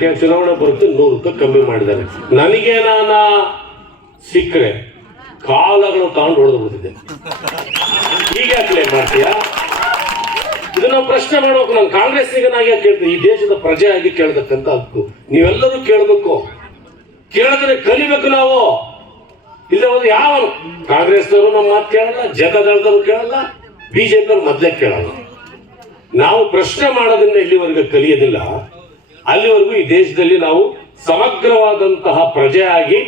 Second ಚುನಾವಣೆ ಬರುತ್ತೆ ನೂರು ರೂಪಾಯಿ ಕಮ್ಮಿ ಮಾಡಿದ್ದಾರೆ. ನನಗೆ ನಾನು ಸಿಕ್ಕರೆ ಕಾಲಗಳು ತಗೊಂಡು ಹೊಡೆದು ಬಿಡ್ತಿದ್ದೆ ಈಗ ಕ್ಲೇಮ್ ಮಾಡ್ತೀಯಾ? ಇದನ್ನ ಪ್ರಶ್ನೆ ಮಾಡ್ಬೇಕು, ನಾನು ಕಾಂಗ್ರೆಸ್ ನಾಗೆ ಕೇಳ್ತೀನಿ? ಈ ದೇಶದ ಪ್ರಜೆ ಆಗಿ ಕೇಳತಕ್ಕಂತ ಹಕ್ಕು. ನೀವೆಲ್ಲರೂ ಕೇಳಬೇಕು. ಕೇಳಿದ್ರೆ ಕಲಿಬೇಕು ನಾವು. ಇಲ್ಲ ಒಂದು ಯಾವ ಕಾಂಗ್ರೆಸ್ನವರು ನಮ್ಮ ಮಾತು ಕೇಳಲ್ಲ, ಜನದಳದವರು ಕೇಳಲ್ಲ ಬಿಜೆಪಿಯವರು ಮೊದಲೇ ಕೇಳಲ್ಲ. ನಾವು ಪ್ರಶ್ನೆ ಮಾಡೋದನ್ನ ಇಲ್ಲಿವರೆಗೆ ಕಲಿಯೋದಿಲ್ಲ. ಅಲ್ಲಿವರೆಗೂ ಈ ದೇಶದಲ್ಲಿ ನಾವು ಸಮಗ್ರವಾದಂತಹ ಪ್ರಜೆಯಾಗಿ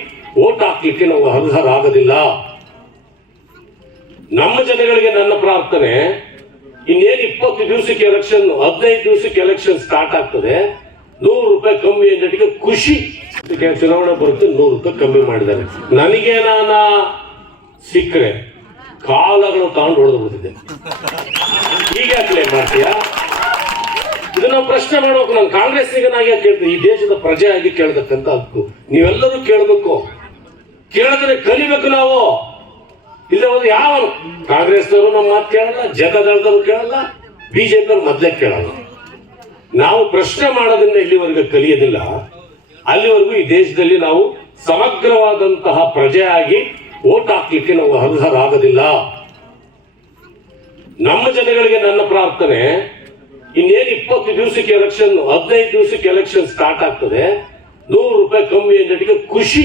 ಓಟ್ ಹಾಕ್ಲಿಕ್ಕೆ ನಾವು ಅರ್ಹರಾಗೋದಿಲ್ಲ. ನಮ್ಮ ಜನಗಳಿಗೆ ನನ್ನ ಪ್ರಾರ್ಥನೆ, ಇನ್ನೇನು ಇಪ್ಪತ್ತು ದಿವಸಕ್ಕೆ ಎಲೆಕ್ಷನ್ ಹದಿನೈದು ದಿವಸಕ್ಕೆ ಎಲೆಕ್ಷನ್ ಸ್ಟಾರ್ಟ್ ಆಗ್ತದೆ, ನೂರು ರೂಪಾಯಿ ಕಮ್ಮಿ ಅನ್ನೋಟಿಗೆ ಖುಷಿ ಚುನಾವಣೆ ಬರುತ್ತೆ, ನೂರು ರೂಪಾಯಿ ಕಮ್ಮಿ ಮಾಡಿದ್ದಾರೆ. ನನಗೆ ನಾನ ಸಿಕ್ಕರೆ ಕಾಲಗಳು ತಗೊಂಡು ಹೊಡೆದು ಬಿಡ್ತಿದ್ದೆ ಈಗ ಕ್ಲೇಮ್ ಮಾಡ್ತೀಯಾ? ಇದನ್ನ ಪ್ರಶ್ನೆ ಮಾಡ್ಬೇಕು. ನಾನು ಕಾಂಗ್ರೆಸ್ ನಾಗೆ ಕೇಳ್ತೀನಿ ಈ ದೇಶದ ಪ್ರಜೆ ಆಗಿ ಕೇಳತಕ್ಕಂತ ಹಕ್ಕು ನೀವೆಲ್ಲರೂ ಕೇಳಬೇಕು. ಕೇಳಿದ್ರೆ ಕಲಿಬೇಕು ನಾವು. ಇಲ್ಲ ಒಂದು ಯಾವ ಕಾಂಗ್ರೆಸ್ನವರು ನಮ್ಮ ಮಾತು ಕೇಳಲ್ಲ, ಜನದಳದವರು ಕೇಳಲ್ಲ ಬಿಜೆಪಿಯವರು ಮೊದಲೇ ಕೇಳಲ್ಲ. ನಾವು ಪ್ರಶ್ನೆ ಮಾಡೋದನ್ನ ಇಲ್ಲಿವರೆಗೆ ಕಲಿಯೋದಿಲ್ಲ. ಅಲ್ಲಿವರೆಗೂ ಈ ದೇಶದಲ್ಲಿ ನಾವು ಸಮಗ್ರವಾದಂತಹ ಪ್ರಜೆ ಆಗಿ ಓಟ್ ಹಾಕ್ಲಿಕ್ಕೆ ನಾವು ಅರ್ಹರಾಗೋದಿಲ್ಲ. ನಮ್ಮ ಜನಗಳಿಗೆ ನನ್ನ ಪ್ರಾರ್ಥನೆ ಇನ್ನೇನು ಇಪ್ಪತ್ತು ದಿವಸಕ್ಕೆ ಎಲೆಕ್ಷನ್ ಹದಿನೈದು ದಿವಸಕ್ಕೆ ಎಲೆಕ್ಷನ್ ಸ್ಟಾರ್ಟ್ ಆಗ್ತದೆ ನೂರು ರೂಪಾಯಿ ಕಮ್ಮಿ ಅನ್ನೋದಕ್ಕೆ ಖುಷಿ.